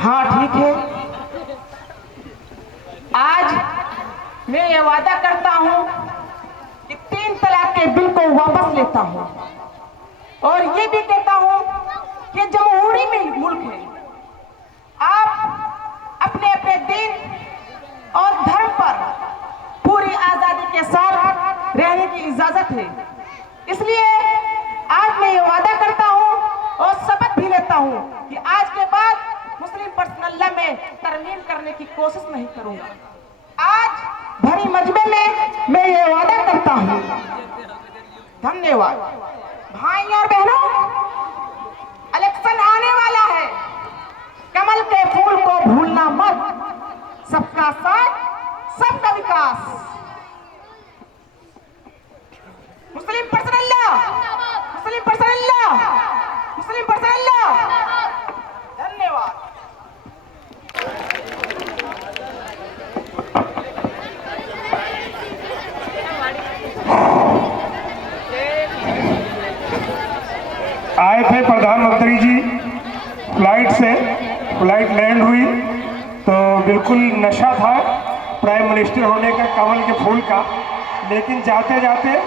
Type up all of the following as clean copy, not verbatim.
हाँ ठीक है। आज मैं ये वादा करता हूँ कि 3 तलाक के बिल को वापस लेता हूँ और ये भी कहता हूँ कि जमहूरी में मुल्क है, आप अपने अपने दीन और धर्म पर पूरी आजादी के साथ रहने की इजाजत है। इसलिए आज मैं ये वादा करता हूँ और शपथ भी लेता हूँ कि आज के बाद मुस्लिम पर्सनल लॉ में तरमीम करने की कोशिश नहीं करूंगा। आज भरी मजमे में मैं ये वादा करता हूँ। धन्यवाद। भाई और बहनों, इलेक्शन आने वाला है, कमल के फूल को भूलना मत। सबका साथ, सबका विकास। मुस्लिम पर्सनल लॉ, मुस्लिम पर्सनल लॉ, मुस्लिम पर्सनल लॉ। धन्यवाद। आए थे प्रधानमंत्री जी फ्लाइट लैंड हुई तो बिल्कुल नशा था प्राइम मिनिस्टर होने का, कमल के फूल का। लेकिन जाते जाते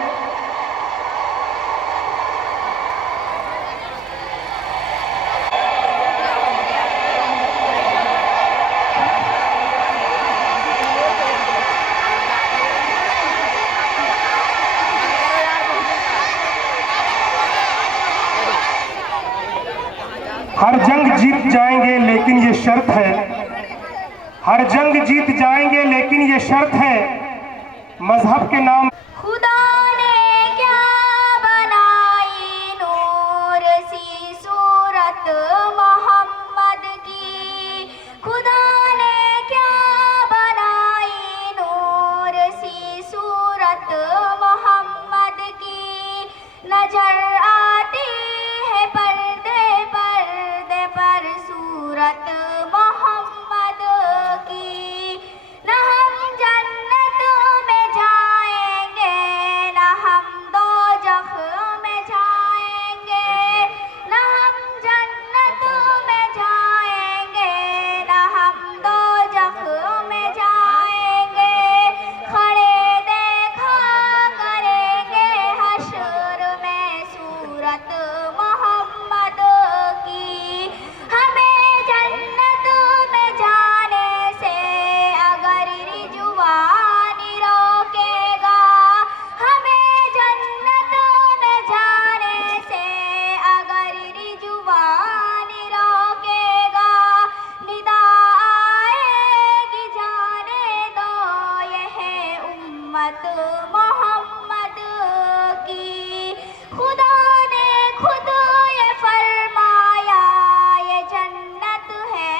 हर जंग जीत जाएंगे लेकिन ये शर्त है, हर जंग जीत जाएंगे लेकिन ये शर्त है, मजहब के नाम। खुदा ने क्या बनाई नूर सी सूरत मोहम्मद की, खुदा ने क्या बनाई नूर सी सूरत मोहम्मद की। नजर आती है पर्दे पर्दे पर सूरत मोहम्मद की। न हम जन्नत में जाएंगे, न हम दोज़ख में जाएंगे, न हम जन्नत में जाएंगे, न हम दोज़ख में जाएंगे। खड़े देखा करेंगे हश्र में सूरत मोहम्मद की। हमें जन्नत में जाने से अगर रिजवानी रोकेगा, हमें जन्नत में जाने से अगर रिजवानी रोकेगा। निदा आएगी जाने दो यह उम्मत मोहम्मद की। खुदा ने खुद ये फरमाया ये जन्नत है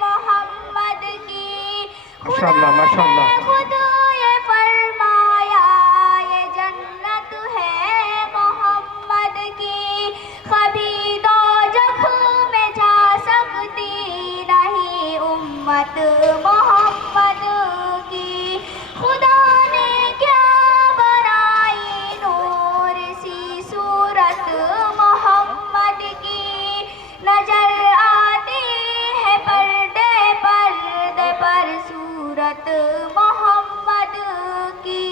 मोहम्मद की। खुदा ने खुद ये फरमाया ये जन्नत है मोहम्मद की। कभी दोज़ख में जा सकती नहीं उम्मत मोहम्मद की। खुदा ने क्या बनाई नूर सी सूरत मोहम्मद की। नजर आती है पर्दे पर्दे पर सूरत मोहम्मद की।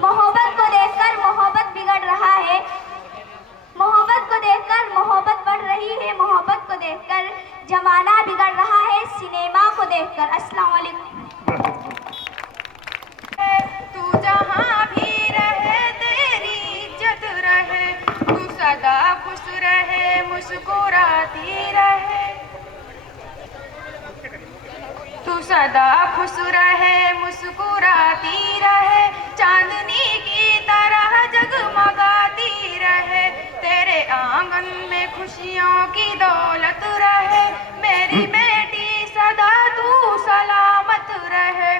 मोहब्बत को देखकर मोहब्बत बिगड़ रहा है, मोहब्बत को देखकर मोहब्बत बढ़ रही है, मोहब्बत को देखकर जमाना बिगड़ रहा है, सिनेमा को देखकर। अस्सलाम वालेकुम। तू जहाँ भी रहे तेरी इज्जत रहे, तू सदा खुश रहे मुस्कुराती रहे, तू सदा खुश रहे मुस्कुराती रहे, चांदनी की तरह जगमगाती रहे, तेरे आंगन में खुशियों की दौलत रहे, मेरी बेटी सदा तू सलामत रहे।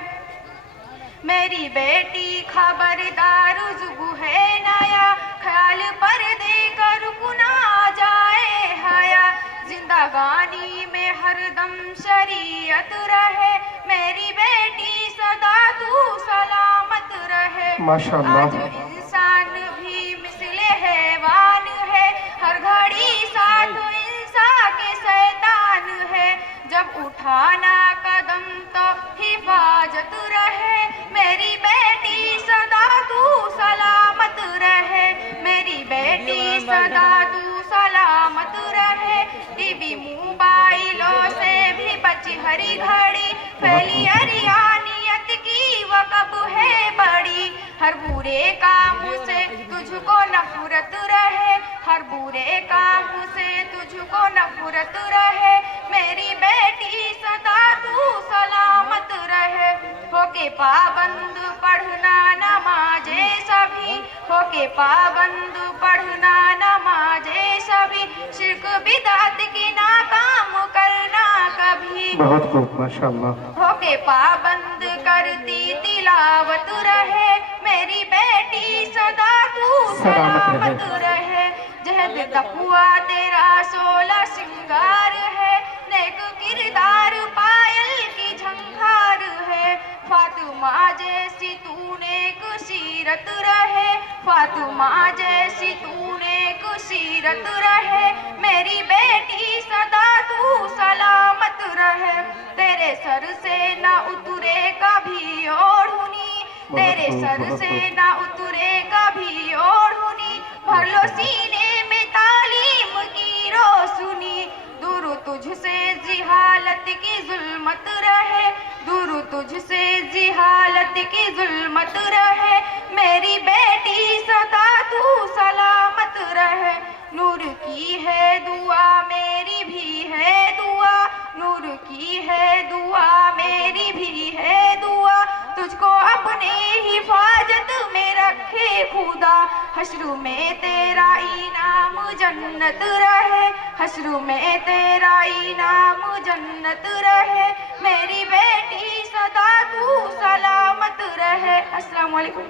मेरी बेटी खबरदार जुबू है नया, ख्याल पर देकर गुना जाए हया, जिंदगानी में हरदम शरीयत रहे, मेरी बेटी सदा तू सलामत रहे। माशाअल्लाह। आज इंसान भी मिसले हैवान है, हर घड़ी साथ इंसान के शैतान है, जब उठाना कदम तो हिफाजत रहे, मेरी बेटी सदा तू सलामत रहे, मेरी बेटी सदा तू सलामत रहे। टीवी मोबाइलों से भी बच हरी घड़ी, फैली अरियानियत की वो कब है बड़ी। हर बुरे काम से तुझको नफरत रहे, हर बुरे काम से तुझको नफरत रहे, मेरी बेटी सदा तू सलामत रहे। होके पाबंद पढ़ना नमाजे सभी, होके पाबंद पढ़ना नमाजे सभी, शिर्क बिदात की ना काम करना कभी। बहुत खूब, माशाअल्लाह। होके पाबंद करती तिलावत रहे, मेरी बेटी सदा तू सलामत रहे। जहद तक़वा तेरा 16 सिंगार है, नेक किरदार पायल की झंकार है। फातिमा जैसी तूने सीरत रहे, फातिमा जैसी तूने सीरत रहे, मेरी बेटी सदा तू सलामत रहे। तेरे सर से ना उतरे कभी ओढ़नी, तेरे सर से ना उतरे कभी ओढ़नी, भर लो सीने में तालीम की रोशनी। दूर तुझसे जिहालत की जुल्मत रहे, दूर तुझसे जिहालत की जुल्मत रहे, मेरी बेटी सदा तू सलामत रहे। नूर की है दुआ मेरी भी है दुआ, नूर की है दुआ मेरी भी है दुआ, तुझको अपने हिफाजत में रखे खुदा। हश्र में तेरा इनाम जन्नत रहे, हश्र में तेरा इनाम जन्नत रहे, मेरी बेटी सदा तू सलामत रहे। अस्सलाम वालेकुम।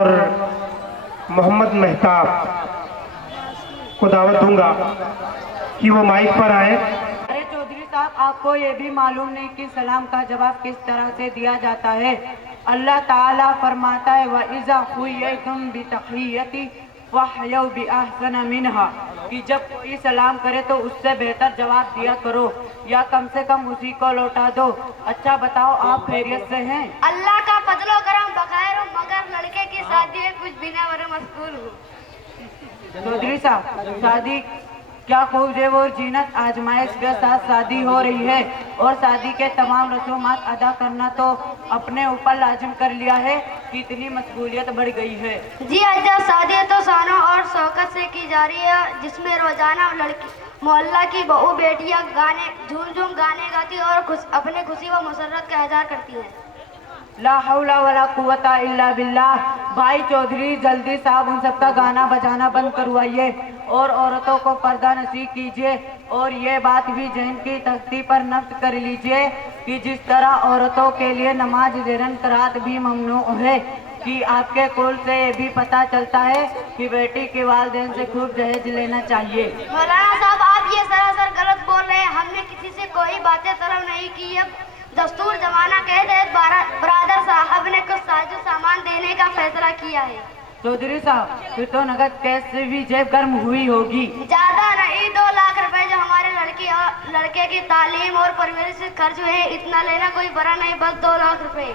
और मोहम्मद मेहताब को दावत दूंगा कि वो माइक पर आए। अरे चौधरी साहब, आपको ये भी मालूम नहीं कि सलाम का जवाब किस तरह से दिया जाता है। अल्लाह ताला फरमाता है, वइज़ा हुय्यितुम बितहिय्यति फहय्यु बिअहसन मिनहा, कि जब कोई सलाम करे तो उससे बेहतर जवाब दिया करो या कम से कम उसी को लौटा दो। अच्छा बताओ, आप खैरियत से हैं? अल्लाह का फजलो करम बगैर हूँ, मगर लड़के की शादी है कुछ बिना वर मशगूल हूँ। चौधरी साहब, शादी क्या खूब जेब और जीनत आजमाइश के साथ शादी हो रही है, और शादी के तमाम रसूमात अदा करना तो अपने ऊपर लाजिम कर लिया है कि इतनी मशगूलियत बढ़ गई है। जी अज्जा, शादी तो शानों और शौकत से की जा रही है, जिसमें रोजाना लड़की मोहल्ला की बहू बेटियां गाने झूम झूम गाने गाती और अपने खुशी व मसरत का इजहार करती हैं। ला हौला वला कुव्वता इल्ला बिल्लाह। भाई चौधरी, जल्दी साहब उन सबका गाना बजाना बंद करवाइए और औरतों को पर्दा नसीब कीजिए, और ये बात भी जहन की तख्ती पर नफ्स कर लीजिए कि जिस तरह औरतों के लिए नमाज देरन करात भी ममनू है, कि आपके कुल से ये भी पता चलता है कि बेटी के वालिदैन से खूब दहेज लेना चाहिए। मौलाना साहब, आप ये सरासर गलत बोल रहे हैं, हमने किसी से कोई बातें तलब नहीं की। अब दस्तूर जमाना के तहत बरादर साहब ने कुछ साजो सामान देने का फैसला किया है। चौधरी साहब, फिर तो नगद कैश से भी जेब गर्म हुई होगी। ज्यादा नहीं, 2 लाख रुपए जो हमारे लड़के की तालीम और परवरिश से खर्च हुए हैं, इतना लेना कोई बड़ा नहीं, बस 2 लाख रुपए।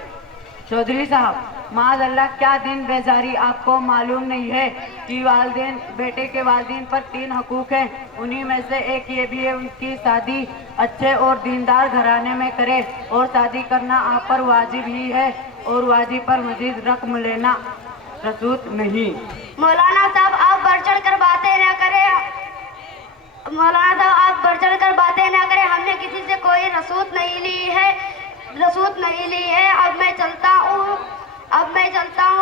चौधरी साहब, माज़ अल्लाह, क्या दिन बेजारी, आपको मालूम नहीं है कि वालिदैन, बेटे के वालिदैन पर 3 हकूक हैं। उन्हीं में से एक ये भी है उनकी शादी अच्छे और दीनदार घराने में करे, और शादी करना आप पर वाजिब ही है, और वाजिब पर मजीद रकम लेना रसूद नहीं। मौलाना साहब, आप बढ़ चढ़ कर बातें न करें, मौलाना साहब आप बढ़ चढ़ कर बातें न करें, हमने किसी से कोई रसूद नहीं ली है, रसूद नहीं ली है। अब मैं चलता हूँ,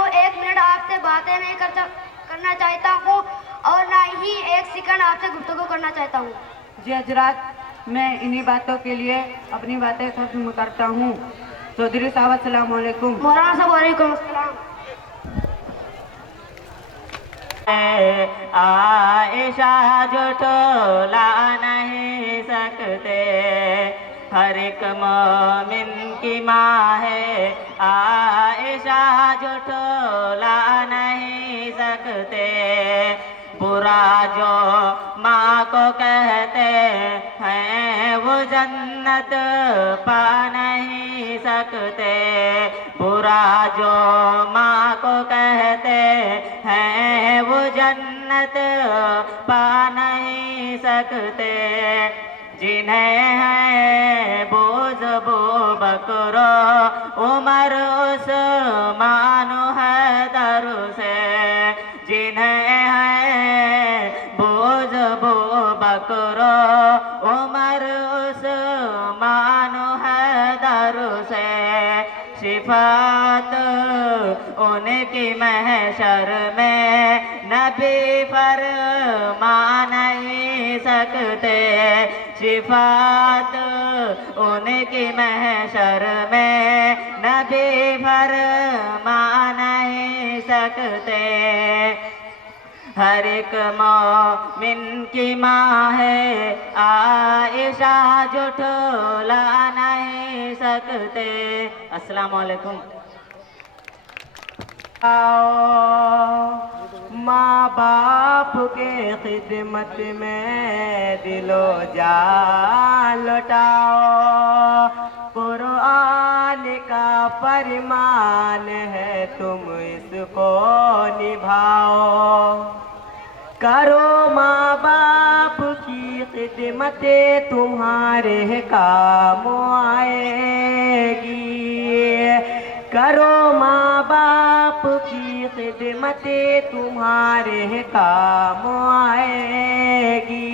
1 मिनट आपसे बातें नहीं करना चाहता हूँ, और ना ही 1 सेकंड आपसे गुफ्तगू करना चाहता हूँ। जी हजरात, मैं इन्हीं बातों के लिए अपनी बातें खत्म करता हूँ। चौधरी साहब, अस्सलाम वालेकुम। मौलाना साहब, वालेकुम अस्सलाम। आयशा जो टोला नहीं सकते, हर एक मोमिन की माँ है। आयशा जो टोला नहीं सकते, बुरा जो माँ को कहते हैं वो जन्नत पा नहीं सकते। बुरा जो माँ को कहते हैं वो जन्नत पा नहीं सकते। जिन्हें है बोझ बो बकरो उमर उस्मान हैदर से। जिन्हें है बोझ बो बकरो उमर उस्मान हैदर से। सिफात उनकी महशर में नबी फरमा नहीं सकते। सिफात उनकी महशर में नबी फरमा नहीं सकते। हर एक मोमिन की माँ है आयशा झुठला नहीं सकते। अस्सलाम वालेकुम। माँ बाप के खिदमत में दिलो जान लौटाओ। कुरान का फरमान है तुम इसको निभाओ। करो माँ बाप की खिदमत तुम्हारे काम आएगी। करो माँ बाप की खिदमत तुम्हारे काम आएगी।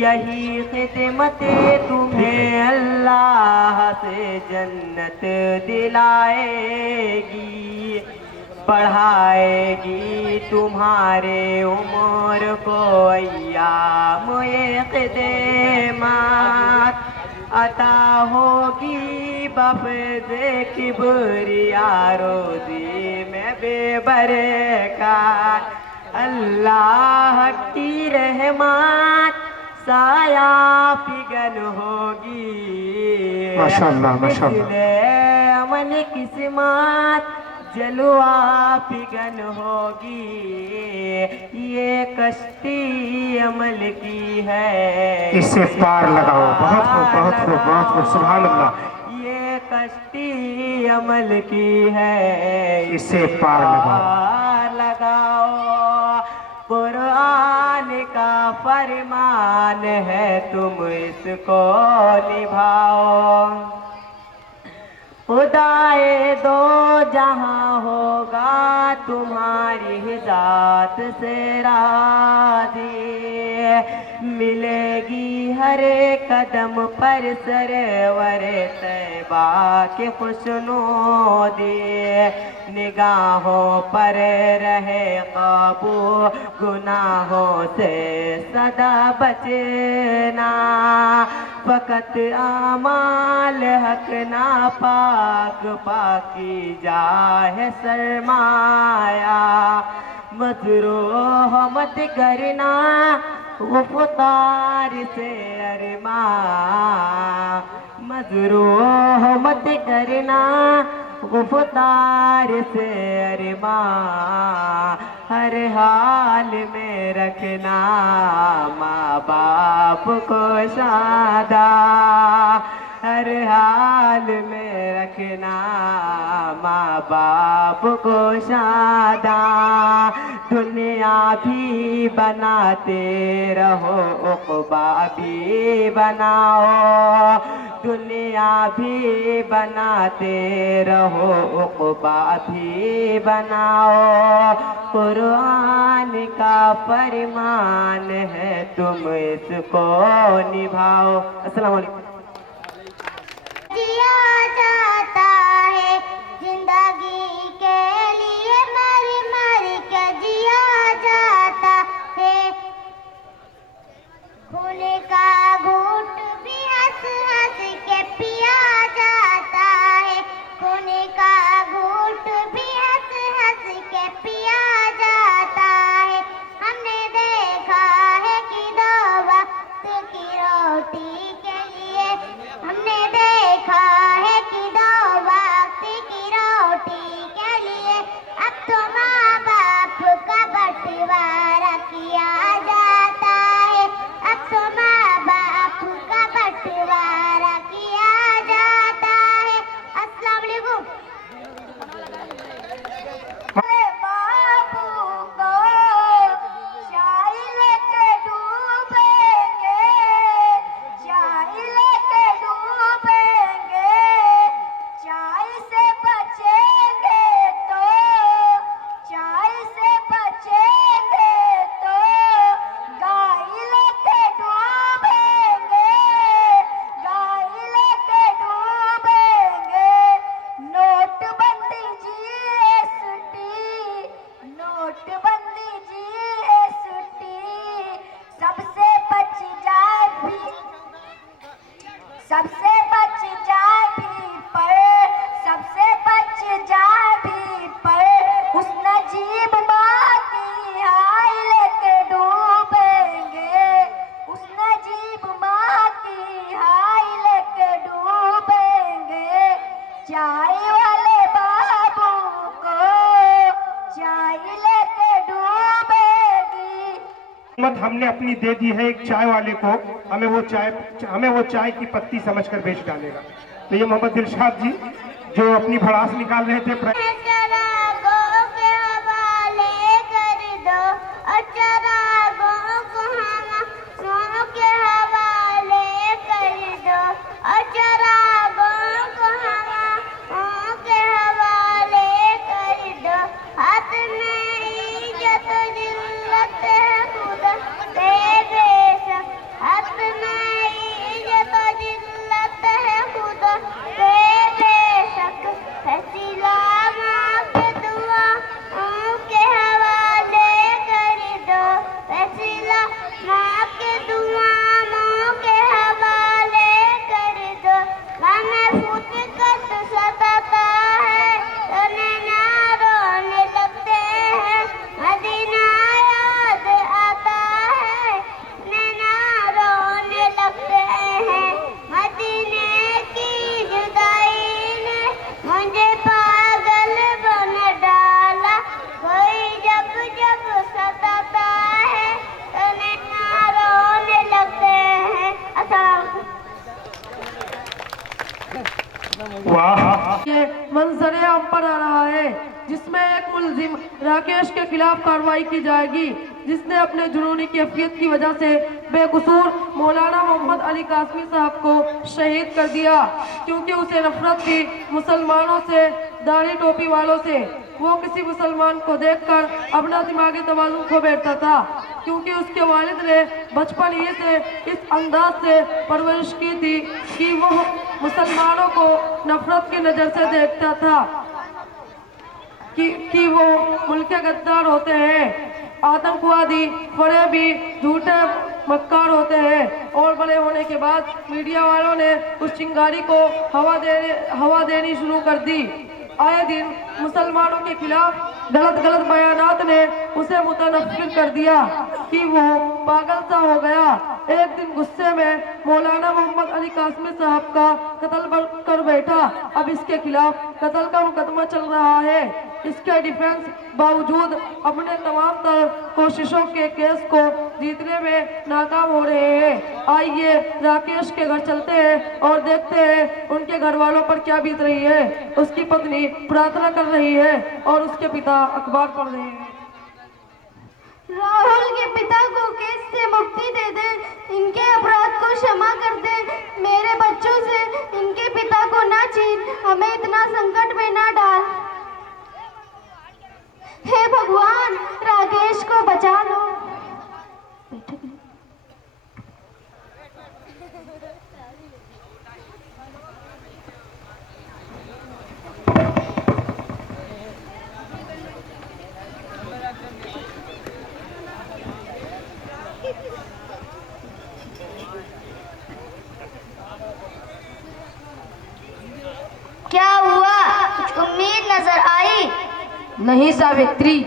यही खिदमत तुम्हें अल्लाह से जन्नत दिलाएगी। बढ़ाएगी तुम्हारे उम्र को अय्याम क़िदमत। अता होगी बफ़ज़े किबरिया रोज़ी में बेबरकत। अल्लाह की रहमत साया पिघल होगी। माशाअल्लाह माशाअल्लाह। अमन किस्मत जलवा पिघल होगी। ये कश्ती अमल की है, इससे पार लगाओ। बहुत खूब बहुत खूब बहुत खूब। सुभान अल्लाह। ये कश्ती अमल की है, इससे पार लगाओ। पार लगाओ। कुरान का फरमान है तुम इसको निभाओ। खुदाए दो जहां होगा तुम्हारी ज़ात से राज़ी। मिलेगी हर कदम पर सरवर तैबा के खुशनुदी। निगाहों पर रहे काबू गुनाहों से सदा बचना। फ़कत आमाल हक ना पाक पाकी जाए सरमाया। मजरूह मत करना गुफ्तार से अरमा। मजरूह मत करना गुफ्तार से अरमा। हर हाल में रखना माँ बाप को शादा। हर हाल में रखना माँ बाप को शादा। दुनिया भी बनाते रहो उक़बा भी बनाओ। दुनिया भी बनाते रहो उक़बा भी बनाओ। कुरान का फरमान है तुम इसको निभाओ। अस्सलाम वालेकुम। जिया जाता है जिंदगी के लिए मर मर के जिया जाता है। खून का घूंट भी हंस हंस के पिया जाता है। खून का घूंट भी हंस हंस के पिया जाता है। हमने देखा है कि 2 वक्त की रोटी के लिए कीमत हमने अपनी दे दी है एक चाय वाले को, हमें वो चाय की पत्ती समझकर बेच डालेगा। तो ये मोहम्मद दिलशाद जी जो अपनी भड़ास निकाल रहे थे। ये मंजर आम पर आ रहा है जिसमें एक मुलजिम राकेश के खिलाफ कार्रवाई की जाएगी जिसने अपने जुनूनी कैफियत की वजह से बेकसूर मौलाना मोहम्मद अली कासमी साहब को शहीद कर दिया, क्योंकि उसे नफरत थी मुसलमानों से, दाढ़ी टोपी वालों से। वो किसी मुसलमान को देखकर अपना दिमागी तवाज़ुन खो बैठता था, क्योंकि उसके वालिद ने बचपन ही से इस अंदाज से परवरिश की थी कि वो मुसलमानों को नफरत की नज़र से देखता था कि वो मुल्क गद्दार होते हैं, आतंकवादी, फरेबी, झूठे मक्कार होते हैं। और बड़े होने के बाद मीडिया वालों ने उस चिंगारी को हवा देनी शुरू कर दी। आए दिन मुसलमानों के खिलाफ गलत बयानात ने उसे मुतनफ़िर कर दिया कि वो पागल सा हो गया। एक दिन गुस्से में मौलाना मोहम्मद अली कासमी साहब का कत्ल कर बैठा। अब इसके खिलाफ कत्ल का मुकदमा चल रहा है। इसके डिफेंस बावजूद अपने तमाम तर कोशिशों के केस को जीतने में नाकाम हो रहे हैं। आइए राकेश के घर चलते हैं और देखते हैं उनके घर वालों पर क्या बीत रही है। उसकी पत्नी प्रार्थना कर रही है और उसके पिता अखबार पढ़ रहे हैं। राहुल के पिता को केस से मुक्ति दे दे, इनके अपराध को क्षमा कर दे। मेरे बच्चों से इनके पिता को ना छीन, हमें इतना संकट में ना डाल। हे भगवान, राकेश को बचा लो। क्या हुआ? कुछ उम्मीद नजर आई? नहीं सावित्री,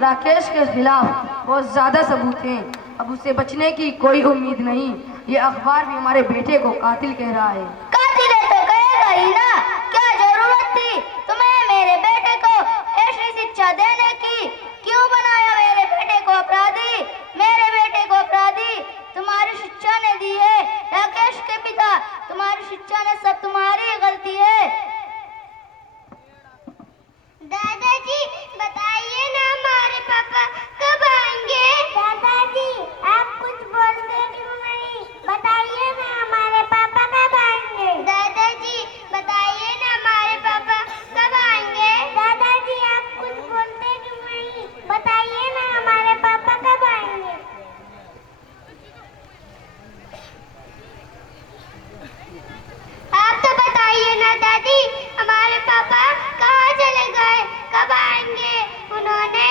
राकेश के खिलाफ बहुत ज्यादा सबूत हैं। अब उसे बचने की कोई उम्मीद नहीं। ये अखबार भी हमारे बेटे को कातिल कह रहा है। कातिल है तो कहेगा ही ना। क्या जरूरत थी तुम्हें मेरे बेटे को ऐसी शिक्षा देने की? क्यों बनाया मेरे बेटे को अपराधी? मेरे बेटे को अपराधी तुम्हारी शिक्षा ने दी है। राकेश के पिता, तुम्हारी शिक्षा ने सब तुम्हारी गलती है। दादाजी बताइए ना, हमारे पापा कब आएंगे? दादाजी आप कुछ बोलते क्यों नहीं? बताइए ना, हमारे पापा कब आएंगे? दादाजी बताइए ना, हमारे पापा कब आएंगे? दादाजी आप कुछ बोलते क्यों नहीं? बताइए ना, हमारे पापा कब आएंगे? आप तो बताइए ना दादी, हमारे पापा कहाँ चले गए? कब आएंगे? उन्होंने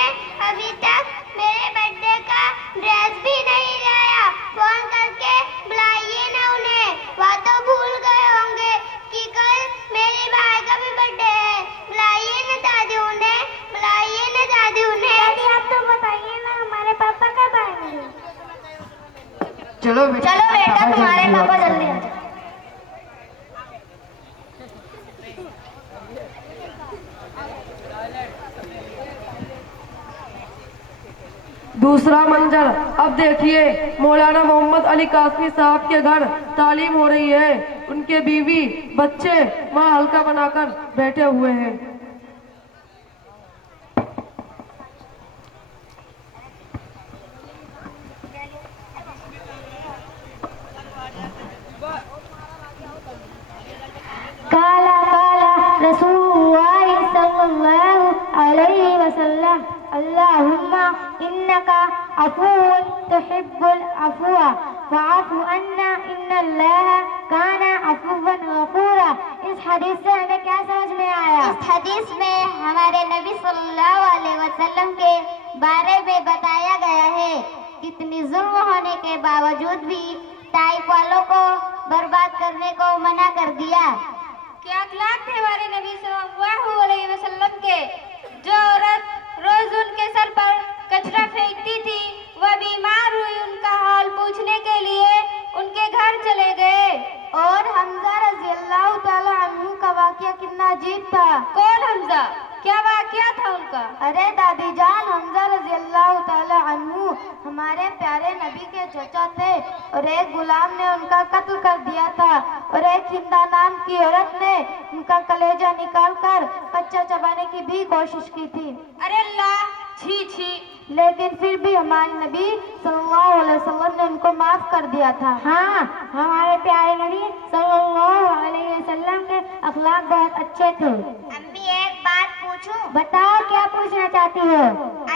अभी तक मेरे बर्थडे का ड्रेस भी नहीं लाया। फोन करके बुलाइए ना उन्हें। वह तो भूल गए होंगे कि कल मेरे भाई का भी बर्थडे है। बुलाइए ना दादी उन्हें, बुलाइए ना दादी उन्हें। दादी आप तो बताइए ना, हमारे पापा कब आएंगे? चलो बेटा तुम्हारे पापा जल्दी आ जाओ। दूसरा मंजर अब देखिए, मौलाना मोहम्मद अली कासमी साहब के घर तालीम हो रही है। उनके बीवी बच्चे वहाँ हल्का बनाकर बैठे हुए हैं। काला काला रसूलुल्लाह सल्लल्लाहु अलैहि वसल्लम अल्लाहुम्मा इन्नका अफून तुहिब्बुल अफ़्वा फ़अफ़ु अन्ना इन्नल्लाह काना अफ़ुव्वन गफ़ूरा। इस हदीस से हमें क्या समझ में आया? इस हदीस में हमारे नबी सल्लल्लाहु अलैहि वसल्लम के बारे में बताया गया है। कितनी जुल्म होने के बावजूद भी ताइफ वालों को बर्बाद करने को मना कर दिया। क्या अखलाक थे हमारे नबी सल्लल्लाहु अलैहि वसल्लम के। जो औरत रोज उनके सर पर कचरा फेंकती थी, वह बीमार हुई, उनका हाल पूछने के लिए उनके घर चले गए। और हमजा रज़ी अल्लाह ताला अन्हु का वाक़या कितना अजीब था। कौन हमजा? क्या वाक़या था उनका? अरे दादी जान, हमजा रज़ी अल्लाह ताला अन्हु हमारे प्यारे नबी के चचा थे और एक गुलाम ने उनका कत्ल कर दिया था और एक हिंदा नाम की औरत ने उनका कलेजा निकालकर कच्चा चबाने की भी कोशिश की थी। अरे अल्लाह, छी छी। लेकिन फिर भी हमारे नबी सल्लल्लाहु अलैहि वसल्लम ने उनको माफ कर दिया था। हाँ, हमारे प्यारे नबी सल्लल्लाहु अलैहि वसल्लम के अखलाक बहुत अच्छे थे। अम्मी एक बात पूछूं? बताओ, क्या पूछना चाहती हो?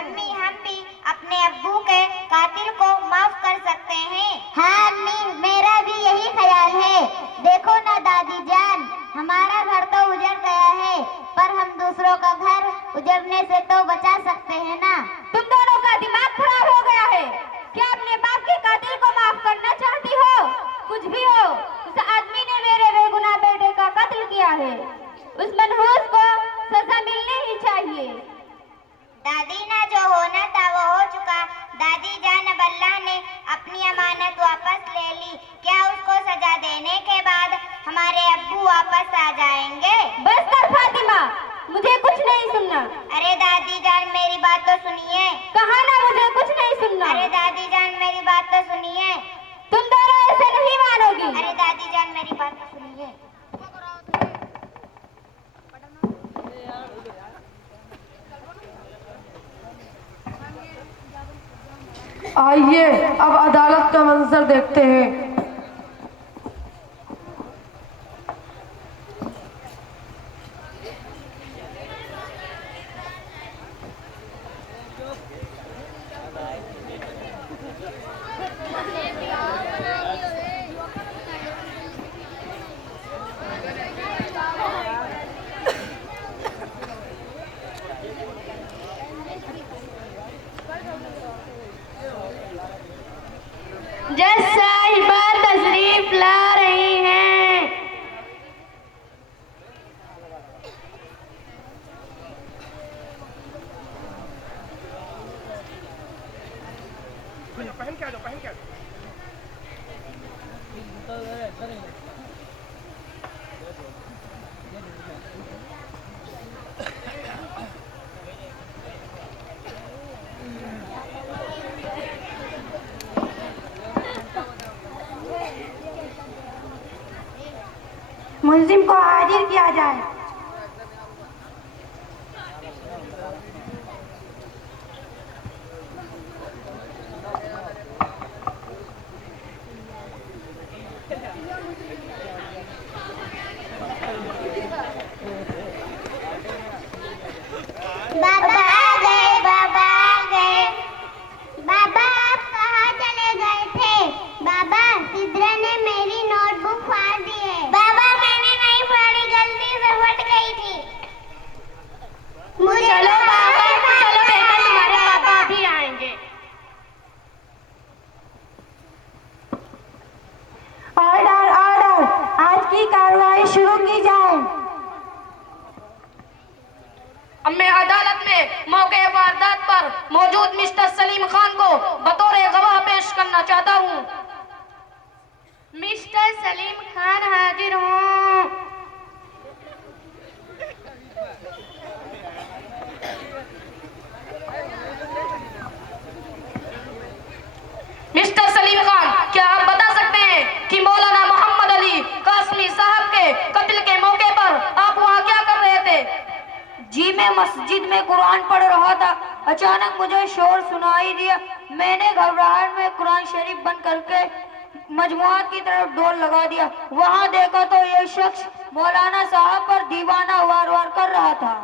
अम्मी, हम भी अपने अब्बू के कातिल को माफ कर सकते हैं? हाँ अम्मी, मेरा भी यही ख्याल है। देखो ना दादी जान, हमारा घर तो उजड़ गया है, पर हम दूसरों का घर उजड़ने से तो बचा सकते हैं ना। तुम दोनों का दिमाग खराब हो गया है। क्या अपने बाप के कातिल को माफ करना चाहती हो? कुछ भी हो, उस आदमी ने मेरे बेगुनाह बेटे का कत्ल किया है। उस मनहूस को सजा मिलनी ही चाहिए। दादी ना, जो होना था वो हो चुका। दादी जान, अब अल्लाह ने अपनी अमानत वापस ले ली। क्या उसको सजा देने के बाद हमारे अब्बू वापस आ जाएंगे? बस कर फातिमा, मुझे कुछ नहीं सुनना। अरे दादी जान, मेरी बात तो सुनिए। कहा ना मुझे कुछ नहीं सुनना। अरे दादी जान, मेरी बात तो सुनिए। तुम दोनों ऐसे नहीं मानोगी। अरे दादी जान, मेरी बात तो सुनिए। आइए अब अदालत का मंजर देखते हैं। जज साहिबा तशरीफ ला रही हैं। पहन के आ जाओ, पहन के आ जाओ। मुल्जिम को हाजिर किया जाए। बाबा आ गए, बाबा आ गए। बाबा, आप कहाँ चले गए थे? बाबा, सिद्रा ने मेरी नोटबुक फाड़ दी है। बाबा, मैंने नहीं फाड़ी, गलती से फट गई थी। मुझे चलो बाबा, चलो बेटा, तुम्हारे पापा भी आएंगे। ऑर्डर, ऑर्डर, आज की कार्रवाई शुरू की जाए। अब मैं अदालत में मौके वारदात पर मौजूद मिस्टर सलीम खान को बतौर गवाह पेश करना चाहता हूँ। मिस्टर सलीम खान हाजिर हों। अचानक मुझे शोर सुनाई दिया। मैंने घबराहट में कुरान शरीफ बंद करके मजमुआत की तरफ दौड़ लगा दिया। वहां देखा तो ये शख्स मौलाना साहब पर दीवाना वार कर रहा था।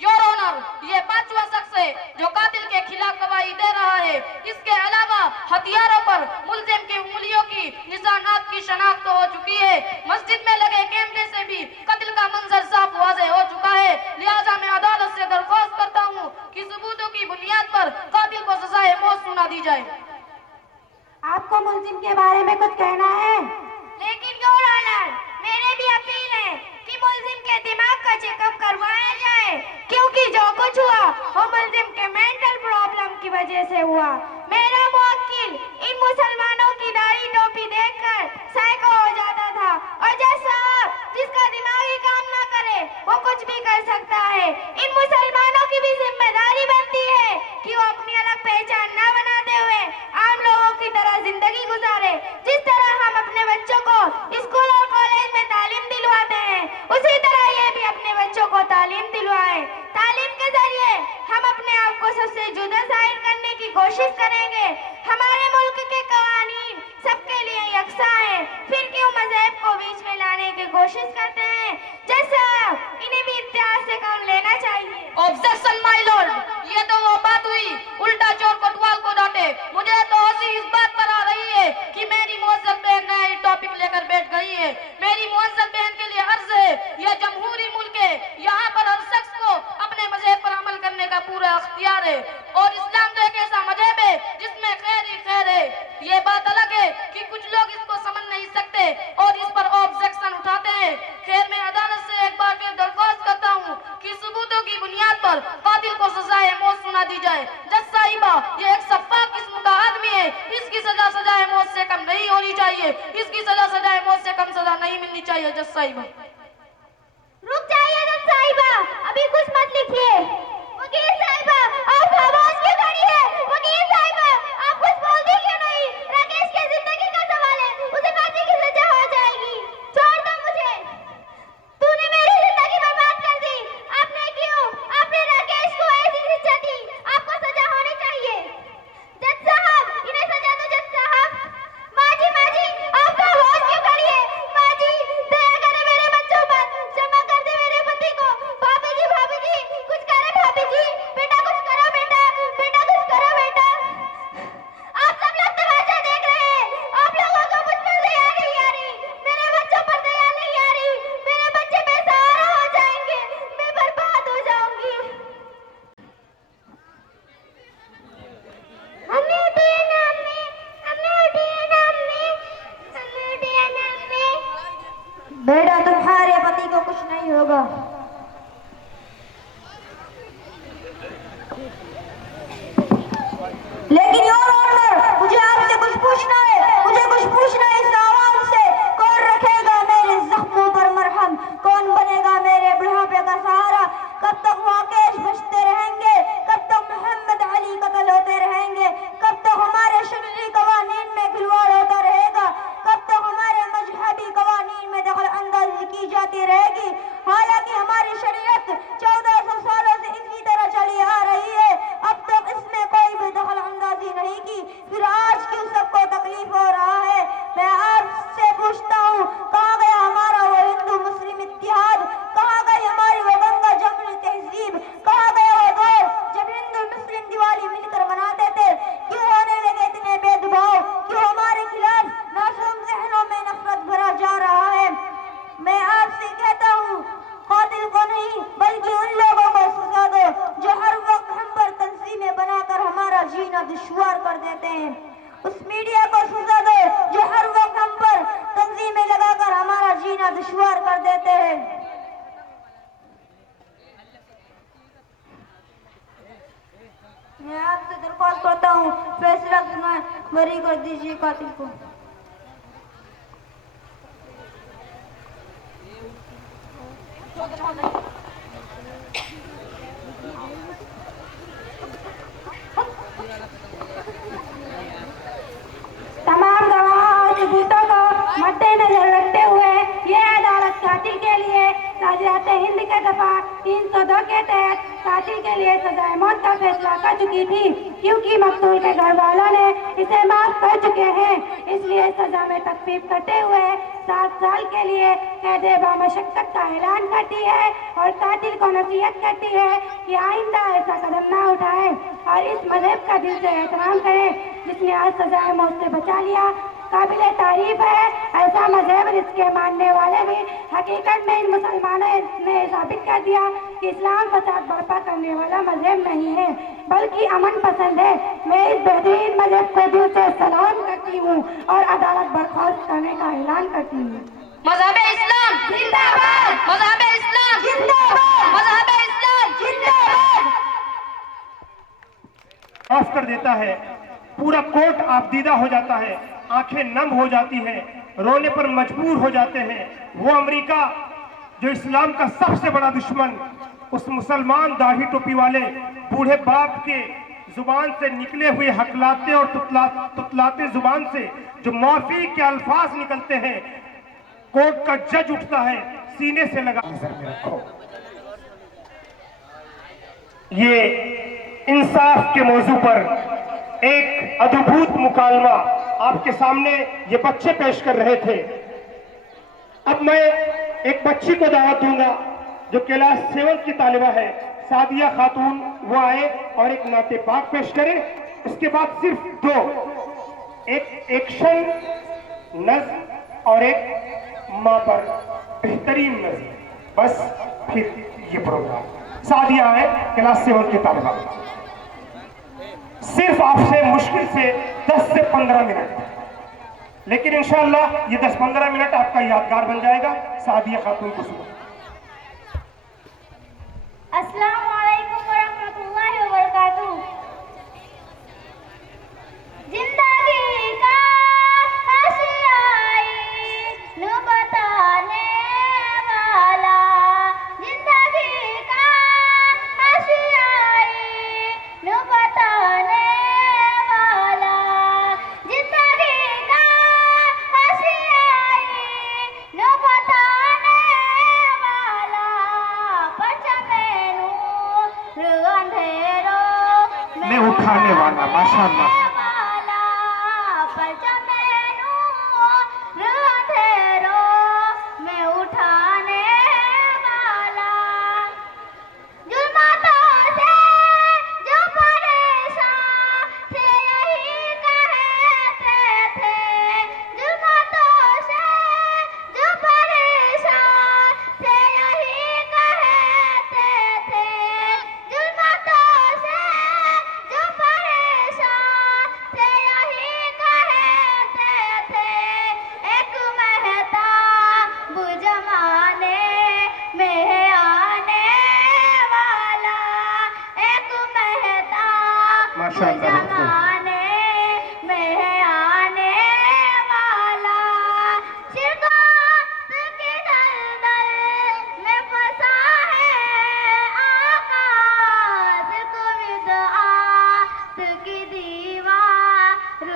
योर ऑनर, ये 5वां शख्स है जो कातिल के खिलाफ गवाही दे रहा है। इसके अलावा हथियारों पर मुलजिम की उंगलियों की निशानात की शनाख्त हो चुकी है। मस्जिद में लगे कैमरे से भी कत्ल का मंजर साफ वाज़ेह हो चुका है। लिहाजा मैं अदालत से दरख्वास्त करता हूँ कि सबूतों की बुनियाद पर कातिल को सजाए मौत सुना दी जाए। आपको मुलजिम के बारे में कुछ कहना है? लेकिन योर ऑनर, मेरी भी अपील है कि मुलजिम के दिमाग का चेकअप करवाया जाए, क्योंकि जो कुछ हुआ वो मुलजिम के मेंटल प्रॉब्लम की वजह से हुआ। मेरा मुवक्किल इन मुसलमानों की दाढ़ी टोपी देखकर साइको हो जाता था, और जज साहब, जिसका दिमाग ही काम ना करे वो कुछ भी कर सकता है। इन मुसलमानों की भी जिम्मेदारी बनती है कि वो अपनी अलग पहचान न बनाते हुए आम लोगों की तरह जिंदगी गुजारे। जिस तरह हम अपने बच्चों को स्कूल और कॉलेज में तालीम दिलवाते हैं, उसी तरह ये भी अपने बच्चों को तालीम दिलवाए। तालीम के जरिए हम अपने आप को सबसे जुदा जाहिर करने की कोशिश करेंगे। हमारे मुल्क के कवानीन सबके लिए यकसा है, फिर क्यों मज़हब को बीच में लाने की कोशिश करते हैं? जैसा इन्हें भी इतिहास से काम लेना चाहिए। ऑब्जेक्शन माय लॉर्ड, ये तो वो बात हुई उल्टा चोर कोतवाल को डांटे। मुझे तो हंसी इस बात पर आ रही है कि मेरी मुअज्जल बहन नया टॉपिक लेकर बैठ गई है। मेरी मुअज्जल बहन के लिए अर्ज है, यह जमहूरी मुल्क है, यहाँ पर हर शख्स को अपने मजहब पर अमल करने का पूरा अख्तियार है, और इस्लाम तो एक ऐसा मजहब है जिसमें खैर ही खैर है। ये बात अलग है कि कुछ लोग इसको समझ नहीं सकते और इस पर ऑब्जेक्शन उठाते हैं। खैर, मैं अदालत से एक बार फिर दरख्वास्त करता हूँ कि सबूतों की बुनियाद पर कातिल को सजाए मौत सुना दी जाए। जज साहिबा, ये एक सफाक किस्म का आदमी है, इसकी सजा सजाए मौत से कम नहीं होनी चाहिए। इसकी सजा सजाए मौत से कम सजा नहीं मिलनी चाहिए। जज साहिबा, रुक जाइए जज साहिबा, अभी कुछ मत लिखिए। वकील साहिबा, आप खामोश क्यों खड़ी है? वकील साहिबा, आप कुछ बोलती क्यों नहीं? राकेश की जिंदगी का सवाल है, उसे फांसी की सजा हो जाएगी। छोड़ दो मुझे, तूने मेरी जिंदगी बर्बाद कर दी। आपने क्यों? आपने राकेश को ऐसी शिक्षा दी, आपको सजा होनी चाहिए। जज साहब, इन्हें सजा दो। जज साहब, माँ जी, आप खामोश क्यों खड़ी है? माँ जी, दया करें मेरे बच्चों पर, क्षमा कर दे मेरे पति को। भाभी जी, कुछ करे भाभी जी, बेटा कुछ करो, बेटा कुछ करो बेटा। आप सब लोग तमाशा देख रहे हैं, आप लोगों को मुझ पर दया नहीं आ रही, मेरे बच्चों पर दया नहीं आ रही। मेरे बच्चे बेसहारा हो जाएंगे, मैं बर्बाद हो जाऊंगी। बेटा, तुम्हारे पति को कुछ नहीं होगा। लेकिन योर ऑनर, मुझे आपसे कुछ पूछना है, इस आवाम से। कौन रखेगा मेरे जख्मों पर मरहम? कौन बनेगा मेरे बुढ़ापे का सहारा? कब तक राकेश बचते रहेंगे? कब तक मोहम्मद अली कत्ल होते रहेंगे? कब तक हमारे शरई कवानीन में खिलवाड़ होता रहेगा? कब तक हमारे मजहबी कवानीन में दखल अंदाजी की जाती रहेगी? हालांकि हमारी शरीयत 1400 सालों से इसी तरह चली आ रही है, अब तक इसमें कोई भी दखल अंदाजी नहीं की, फिर आज क्यों सबको तकलीफ हो रहा है? मैं आपसे पूछता हूँ, कहाँ गया हमारा वो हिंदू मुस्लिम इत्तेहाद? कहाँ गई हमारी वो गंगा जमुनी तहजीब? कहाँ गया वो दौर जब हिंदू मुस्लिम दिवाली मिलकर मनाते थे? क्यों होने लगे इतने भेदभाव? क्यों हमारे खिलाफ मासूम जहनों में नफरत भरा जा रहा है? मैं आपसे कहता हूँ, कातिल को नहीं बल्कि उन लोगों को सजा दो जो हर वक्त हम पर तंजीमें बनाकर हमारा जीना दुश्वार कर देते हैं। उस मीडिया को सजा दो जो हर वक्त हम पर तंजीमें लगाकर हमारा जीना दुश्वार कर देते हैं। मैं आपसे दरख्वास्त करता हूँ, फैसला सुनाए, बरी कर दीजिए कातिल को। तमाम गवाहों और सबूतों को मद्देनजर रखते हुए यह अदालत कातिल के लिए ताज़ियात हिंद के दफा 302 के तहत कातिल के लिए सजाए मौत का फैसला कर चुकी थी, क्योंकि मकतूल के घर वालों ने इसे माफ कर चुके हैं। इसलिए सजा में तखफीफ करते हुए 7 साल के लिए कैद बामशक्कत का ऐलान करती है और कातिल को नसीहत करती है कि आइंदा ऐसा कदम ना उठाए और इस मजहब का दिल से एहतराम करें जिसने आज सजाए मौत से बचा लिया। काबिले तारीफ है ऐसा मजहब जिसके मानने वाले भी हकीकत में इन मुसलमानों ने साबित कर दिया कि इस्लाम फसाद बर्पा करने वाला मजहब नहीं है बल्कि अमन पसंद है। मैं इस बेहतरीन मजहब को दिल से सलाम करती हूँ और अदालत बर्खास्त करने का ऐलान करती हूँ। मजहब इस्लाम जिंदाबाद, मजहब इस्लाम जिंदाबाद, मजहब इस्लाम जिंदाबाद। माफ कर देता है, पूरा कोर्ट आपदीदा हो जाता है, आंखें नम हो जाती हैं, रोने पर मजबूर हो जाते हैं। वो अमेरिका जो इस्लाम का सबसे बड़ा दुश्मन, उस मुसलमान दाढ़ी टोपी वाले बूढ़े बाप के जुबान से निकले हुए हकलाते और तुतलाते जुबान से जो माफी के अल्फाज निकलते हैं, कोर्ट का जज उठता है, सीने से लगा रखो। ये इंसाफ के मौजू पर एक अद्भुत मुकालमा आपके सामने ये बच्चे पेश कर रहे थे। अब मैं एक बच्ची को दावत दूंगा जो क्लास 7 की तालिबा है, सादिया खातून, वो आए और एक नाते पाक पेश करे। इसके बाद सिर्फ 2, एक एक्शन नज़्म और एक माँ पर बेहतरीन नज़्म, बस फिर ये प्रोग्राम। सादिया है क्लास 7 की तालिबा, सिर्फ आपसे मुश्किल से 10 से 15 मिनट, लेकिन इंशाअल्लाह ये 10-15 मिनट आपका यादगार बन जाएगा। सादिया खातून को सुनो। अस्सलाम वालेकुम वरहमतुल्लाहि वबरकातुहू। जिंदगी का हसियाई नु बताने वाला, जिंदगी का हसियाई नु बताने वाला, जिंदगी का हसियाई नु बताने वाला, परचमे नूर अंधेरों में उठाने वाला, माशाअल्लाह।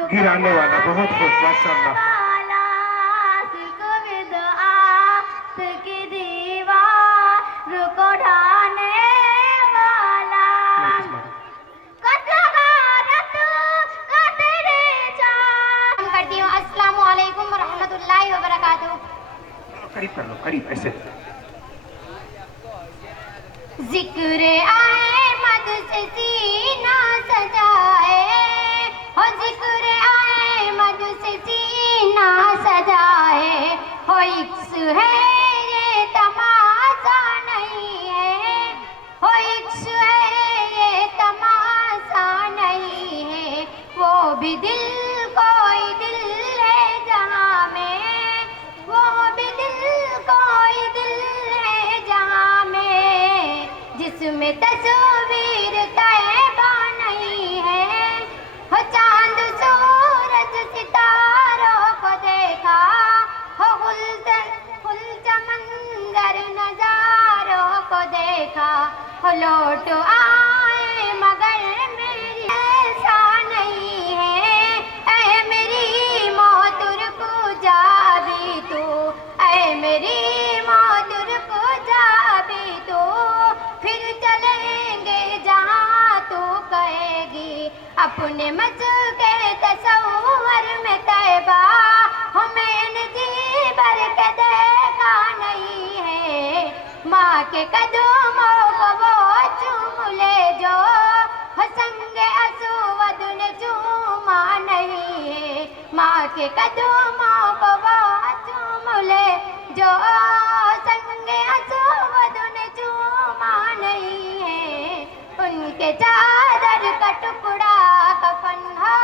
गिराने वाला, बहुत खूब, माशाअल्लाह। अस्सलामु अलैकुम वरहमतुल्लाहि वबरकातुहू। करीब कर लो, करीब ऐसे। जिक्र अहमद से सीना सजाए हो, जिक्र अहमद से सीना सजाए हो, इक्स है ये तमाशा नहीं है हो, इक्स है ये तमाशा नहीं है, वो भी दिल कोई दिल है जहाँ में, वो भी दिल कोई दिल है जहाँ में, जिसमें तस्वीर तैबा नहीं है हो, चांद सूरज सितारों को देखा हो, गुल चमंदर नजारों को देखा हो, लौट आए मगर मेरी ऐसा नहीं है, ऐ मेरी मौतुर को जा भी तू, ऐ मेरी मौतुर को जा हमने मच के तसव्वुर में तैबा हमें जी भर के देखा नहीं है। माँ के कदमों को वो चूम ले जो संगे असवद ने चूमा नहीं है। माँ के कदमों को वो चूम ले जो संगे असवद ने चूमा नहीं है। उनके चादर का टुकड़ा कफन हो,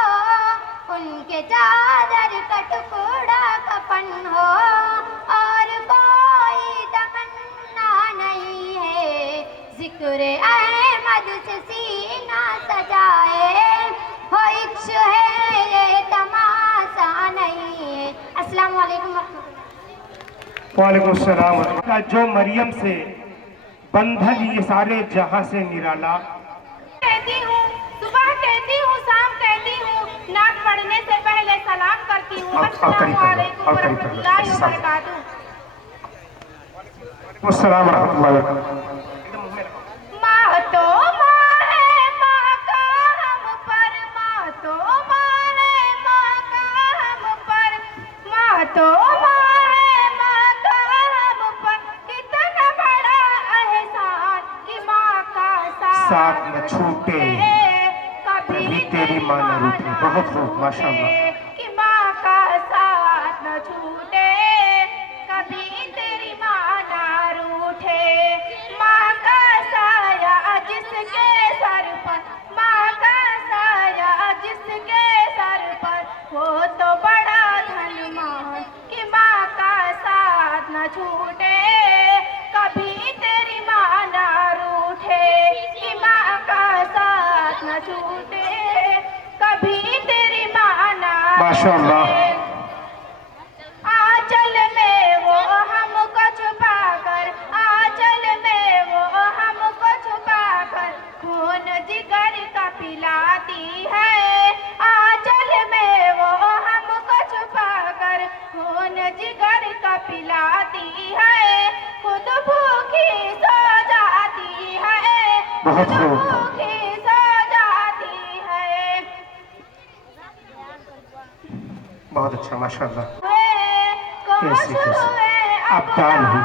उनके चादर का टुकड़ा कफन हो और कोई तमन्ना नहीं है। जिक्र अहमद से सीना सजाए हो इक्ष है ये तमाशा नहीं है। अस्सलाम वालेकुम। वालेकुम सलाम। जो मरियम से बंधन ये सारे जहां से निराला। कहती हूँ सुबह कहती हूँ शाम कहती हूँ नाक पढ़ने से पहले सलाम करती हूँ। अस्सलाम वालेकुम रहमतुल्लाहि व बरकातहू। अस्सलाम रहमतुल्लाहि व बरकातहू। माँ तो माँ है, माँ का हम पर, माँ तो माँ है, माँ का हम पर, माँ तो माँ है, माँ का हम पर। कितना बड़ा एहसान कि माँ का साथ न छूटे कभी तेरी माँ न रूठे। बहुत खूब माशाअल्लाह। कि माँ का साथ न छूटे कभी तेरी माँ न रूठे। माँ का साया जिसके सर पर, माँ का साया जिसके सर पर, वो तो बड़ा धनवान कि माँ का साथ न छूटे कभी तेरी माँ न रूठे। कि माँ का साथ न छूटे कभी तेरी माँ न माशाअल्लाह। आंचल में वो हमको छुपा कर, आंचल में वो हमको छुपा कर खून जिगर का पिलाती है। आंचल में वो हमको छुपा कर खून जिगर का पिलाती है। खुद भूखी सो जाती है, बहुत खुद खूब। भूखी सो जाती है। बहुत अच्छा माशाअल्लाह। कैसी अब्दाल हुई।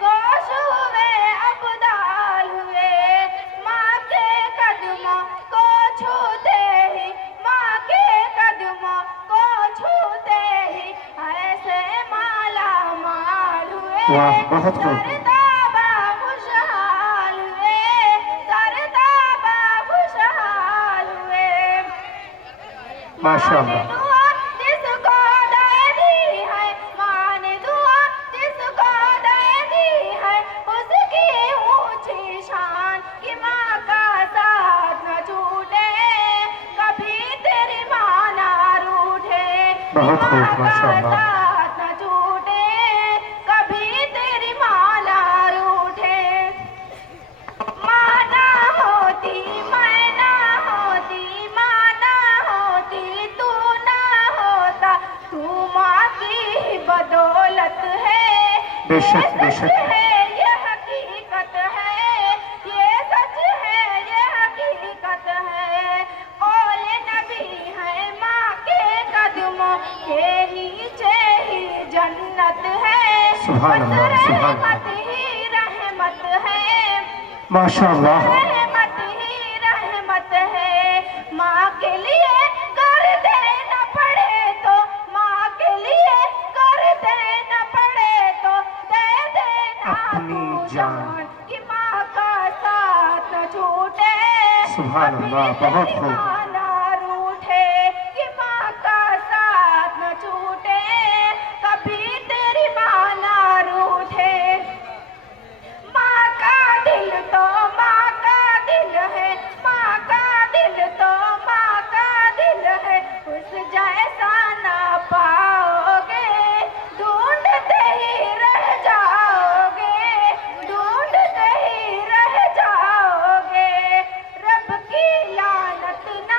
गोश हुए अब्दाल हुए। माँ के कदमों को छूते ही, माँ के कदमों को छूते ही ऐसे माला माल हुए। वाह बहुत खूब। सरताबा खुशहाल हुए, सरताबा खुशहाल हुए। माशाअल्लाह। जिसको दे दी है माँ ने दुआ, जिसको दे दी है उसकी ऊंची शान। कि माँ का साथ न छूटे कभी तेरी माँ न रूठे। बहुत खूब माशाअल्लाह। साथ न छूटे कभी तेरी माँ न रूठे। माँ ना होती मैं ना होती, माँ ना होती तू ना होता, तू माँ की बदौलत है। बेशक बेशक। ये हकीकत है, ये सच है, ये हकीकत है। औले नबी है माँ के कदमों के नीचे ही जन्नत है। सुभान अल्लाह, सुभान अल्लाह। रहमत ही रहमत है, माशाअल्लाह। रहमत ही रहमत है। माँ के लिए कर देना पड़े तो, माँ के लिए कर देना पड़े तो दे देना अपनी तू जान। कि माँ का साथ न छूटे सुभान अल्लाह। बहुत खूब। माँ न रूठे। कि माँ का साथ न छूटे कभी तेरी माँ न रूठे। माँ का दिल तो माँ का दिल है, माँ का दिल तो माँ का दिल है। उस जैसा ना पाओगे ढूंढते ही रह जाओगे, ढूंढते ही रह जाओगे। रब की लानत ना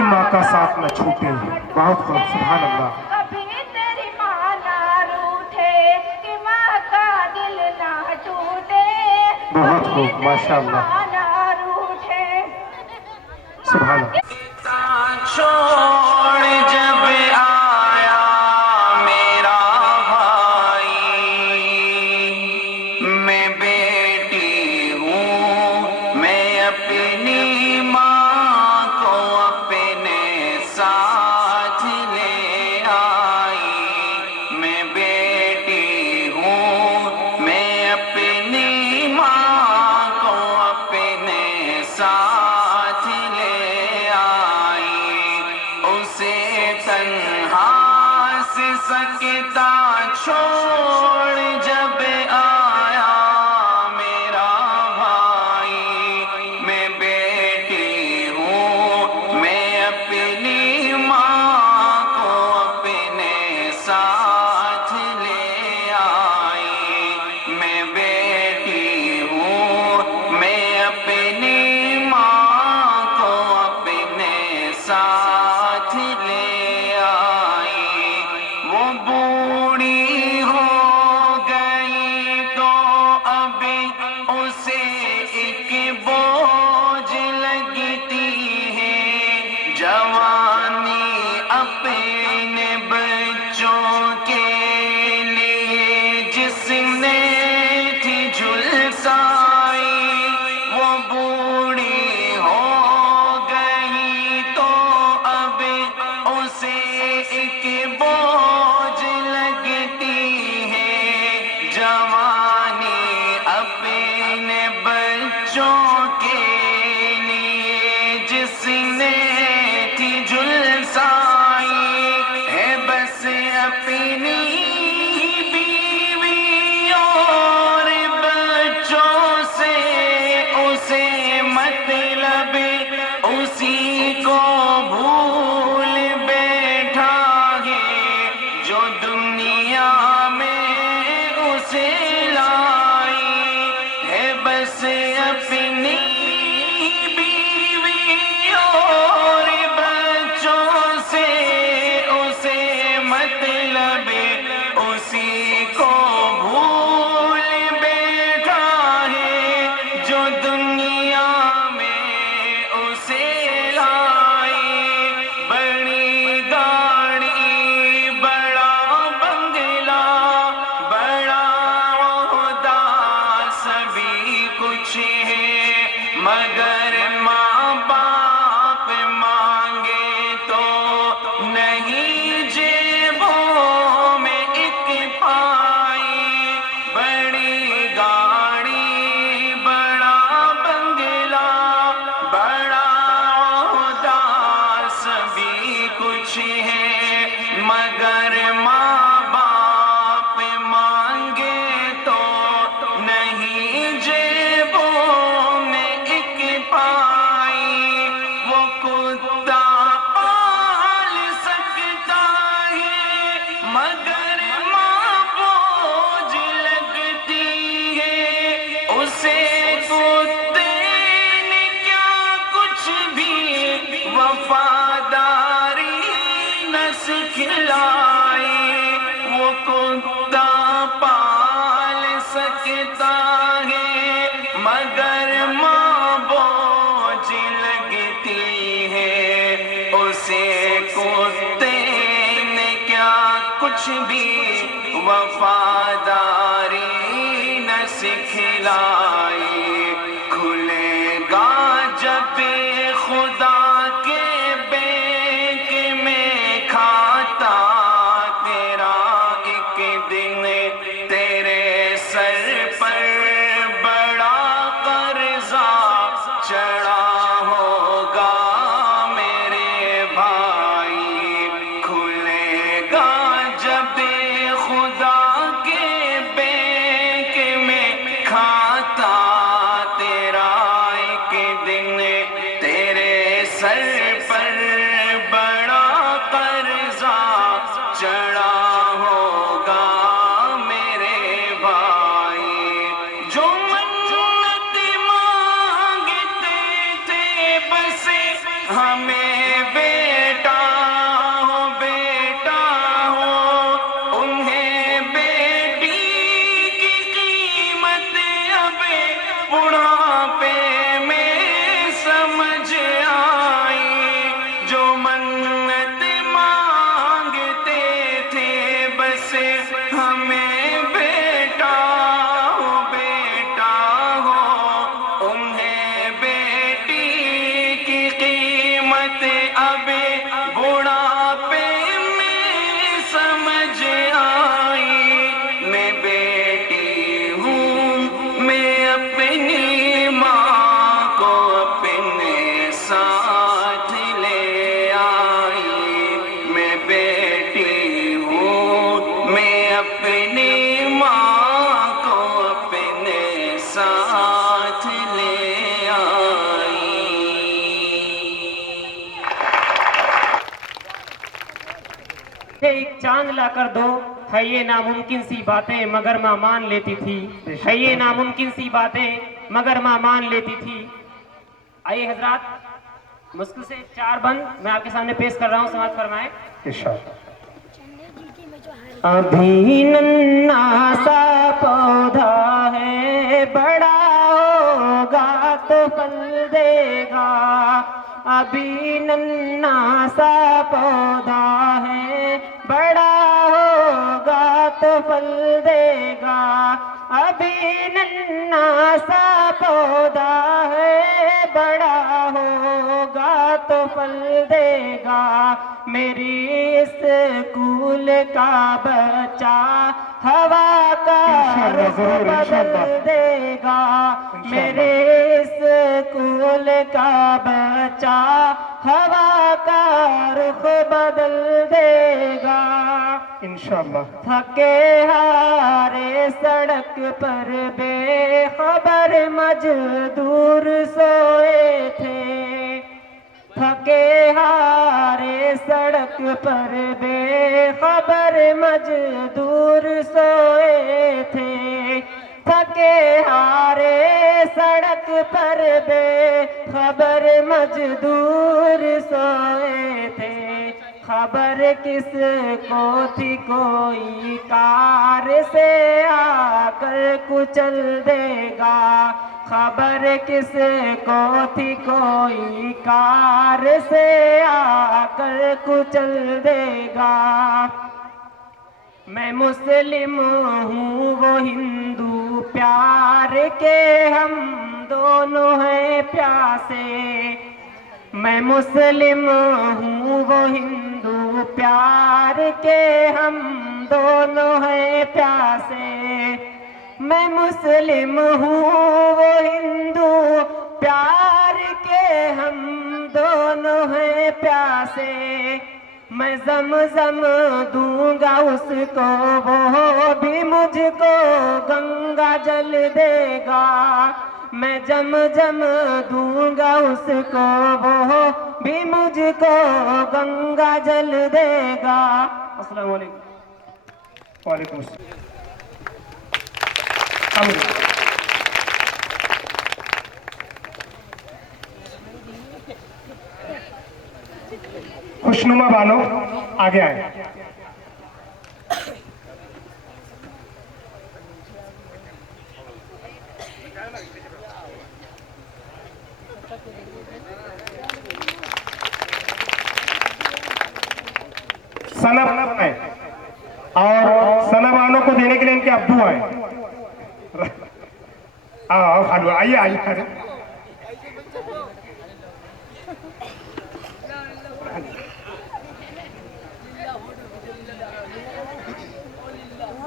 कि माँ का साथ न छूटे। बहुत खूब, सुभान अल्लाह। कभी तेरी माँ ना रूठे कि माँ का दिल ना टूटे। बहुत खूब, माशाअल्लाह, माँ ना रूठे। सुभान अल्लाह। छोड़ जब आया मेरा भाई, मैं बेटी हूँ, मैं अपनी माँ को अपने साथ ले आई। मैं बेटी हूँ, मैं अपनी माँ को अपने साथ ले आई। उसे तन्हा से सकता छोड़ जब आया मेरा भाई। मैं बेटी हूँ, मैं अपनी माँ को अपने साथ ले आई। मैं बेटी हूँ, मैं अपनी माँ को अपने साथ ले आई। वो बूढ़ी हो गई तो अब उसे एक बोझ लगती है। जवानी अपने बच्चों के लिए जिसने थी झुलसाई, वो बूढ़ी हो गई तो अब उसे एक बोझ लगती है। जवानी अपने बच्चों के लिए जिसने थी झुलसाई है, बस अपनी बीवी और बच्चों से उसे मतलब उसी को भूल बैठा है जो दुनिया में उसे लाई है। बस अपनी बीवी और बच्चों से उसे मतलब उसी को भूल बैठा है जो दुनिया में उसे लाई। बड़ी गाड़ी, बड़ा बंगला, बड़ा ओहदा, सभी कुछ है, मगर माँ बाप मांगे तो नहीं जेबों में एक पाई। बड़ी गाड़ी, बड़ा बंगला, बड़ा ओहदा, सभी कुछ है, मगर माँ बाप मांगे तो नहीं जेबों में एक पाई। वो कुत्ता पाल सकता है मगर माँ बोझ लगती है। उसे कुत्ते ने क्या कुछ भी वफादारी न सिखलाई। वो कुत्ता पाल सकता है मगर माँ बोझ लगती है। उसे कुत्ते ने क्या कुछ भी वफादारी न सिखलाई। खुलेगा जब खुदा के बैंक में खाता तेरा एक दिन, तेरे सर पर बड़ा कर्जा चढ़ा होगा मेरे भाई। खुलेगा जब खुदा के बैंक में खाता बुढ़ापे में समझ आई, जो मन्नत मांगते थे बस हमें बेटा हो, उन्हें बेटी की कीमत अब बुढ़ापे में समझ आई। मैं बेटी हूँ, मैं अपनी माँ को अपने साथ ले आई। मैं बेटी हूँ, मैं अपनी माँ को अपने साथ ले आई। एक चांद ला कर दो, है ये नामुमकिन सी बातें मगर माँ मान लेती थी, है ये नामुमकिन सी बातें मगर माँ मान लेती थी। आइए हजरात, मुश्किल से 4 बंद मैं आपके सामने पेश कर रहा हूँ, समाप्त फरमाए। अभी नन्हा सा पौधा है, बड़ा होगा तो फल देगा। अभी नन्हा सा पौधा है, बड़ा होगा तो फल देगा। अभी नन्हा सा पौधा है, बड़ा होगा तो फल देगा। मेरी स्कूल का बच्चा हवा का रुख बदल देगा। मेरे स्कूल का बच्चा हवा का रुख बदल देगा इंशाअल्लाह। थके हारे सड़क पर बेखबर मजदूर सोए थे। थके हारे सड़क पर बेखबर मजदूर सोए थे। थके हारे सड़क पर बेखबर मजदूर सोए थे। खबर किस को थी, कोई कार से आकर कुचल देगा। खबर किस को थी, कोई कार से आकर कुचल देगा। मैं मुस्लिम हूँ वो हिंदू, प्यार के हम दोनों हैं प्यासे। मैं मुस्लिम हूँ वो हिंदू, प्यार के हम दोनों हैं प्यासे। मैं मुस्लिम हूँ वो हिंदू, प्यार के हम दोनों हैं प्यासे। मैं ज़म-ज़म दूंगा उसको, वो भी मुझको गंगा जल देगा। मैं जम-जम दूंगा उसको, वो भी मुझको गंगा जल देगा। अस्सलाम वालेकुम। वालेकुम अस्सलाम। खुशनुमा बानो आगे आए। सना है और सना बानो को देने के लिए इनके अब्बू आए। आइए आइए।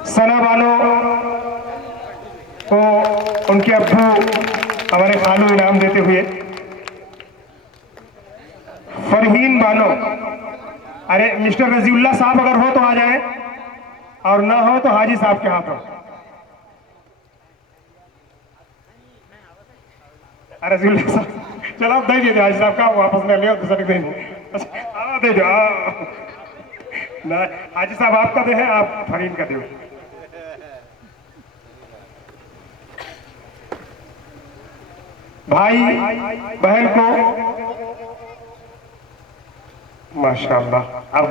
सना बानो को उनके अब्बू हमारे खालू इनाम देते हुए। फरहीन बानो, अरे मिस्टर रजीउल्लाह साहब अगर हो तो आ जाए, और ना हो तो हाजी साहब के हाथ हो। रजीउल्लाह साहब चलो आप दे दीजिए हाजी साहब का, वापस ले लिया दूसरे दिन। अच्छा दे दो ना, हाजी साहब आपका दे है, आप फरहीन का दे। भाई बहन को माशाअल्लाह। अब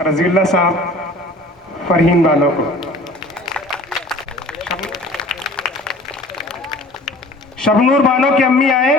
रजीउल्लाह साहब फरहीन बानो को शबनूर बानो की अम्मी आए।